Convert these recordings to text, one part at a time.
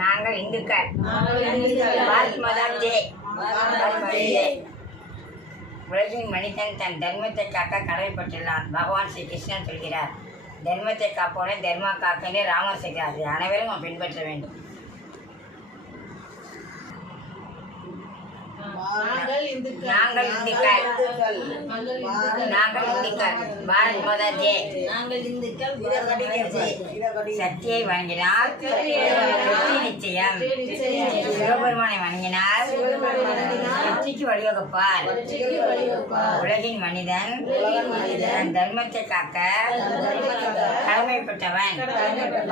நாங்கள் இந்துக்கள். பாரத் மாதா ஜெய். உலகின் மனிதன் தன் தர்மத்தை காக்க கடமைப்பட்டுள்ளான். பகவான் ஸ்ரீ கிருஷ்ணன் சொல்கிறார், தர்மத்தை காப்போனே தர்மா காக்கனே ராமர் சொல்கிறார். அதை அனைவரும் பின்பற்ற வேண்டும். நாங்கள் இந்துக்கள். பாரத் மாதா ஜெய். சக்தியை வணங்கினால் வெற்றி நிச்சயம். சிவபெருமானை வணங்கினால் வெற்றிக்கு வழிவகுப்பார். உலகின் மனிதன் தன் தர்மத்தை காக்க கடமைப்பட்டவன்.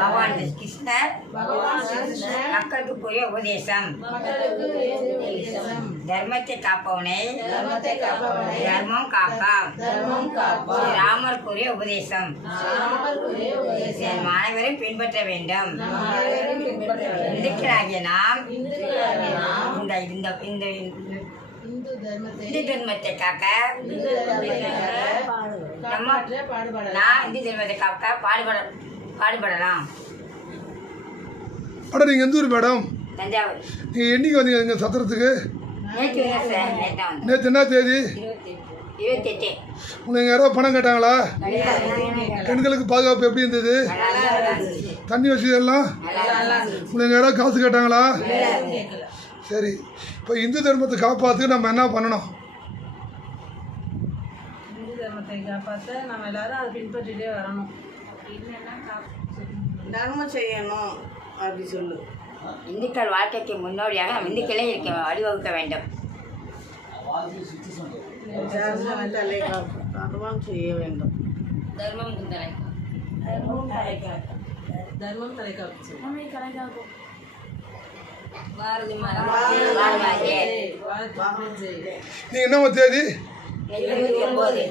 பகவான் கிருஷ்ணர் மக்களுக்கு கூறிய உபதேசம். தர்மத்தை காப்பவனை தர்மம் காக்காம். ராமர் கூறிய உபதேசம் அனைவரும் பின்பற்ற வேண்டும். இந்துக்களாகிய நாம் இந்த இந்து தர்மத்தை காக்க இந்து தர்மத்தை காக்க பாடுபடலாம். மேடம் நீங்கள் எந்த ஊர் மேடம்? தஞ்சாவூர். நீங்கள் என்னைக்கு வந்தீங்க எங்கள் சத்திரத்துக்கு? நேற்று என்ன தேதி? 28. உங்களுக்கு யாராவது பணம் கேட்டாங்களா? பெண்களுக்கு பாதுகாப்பு எப்படி இருந்தது? தண்ணி வசதி எல்லாம் உங்களுக்கு யாராவது காசு கேட்டாங்களா? சரி, இப்போ இந்து தர்மத்தை காப்பாற்றுக்கு நம்ம என்ன பண்ணணும்? இந்து தர்மத்தை காப்பாற்ற நம்ம எல்லாரும் அதை பின்பற்றிட்டே வரணும். தர்மம் செய்யணும் அப்படி சொல்லு. இந்துக்கள் வாழ்க்கைக்கு முன்னோடியாக நம்ம இந்துக்களே இருக்க வழிவகுக்க வேண்டும். தர்மம் செய்ய வேண்டும். தர்மம் தலைக்காப்பு. நீங்கள் என்ன தேதி? 29.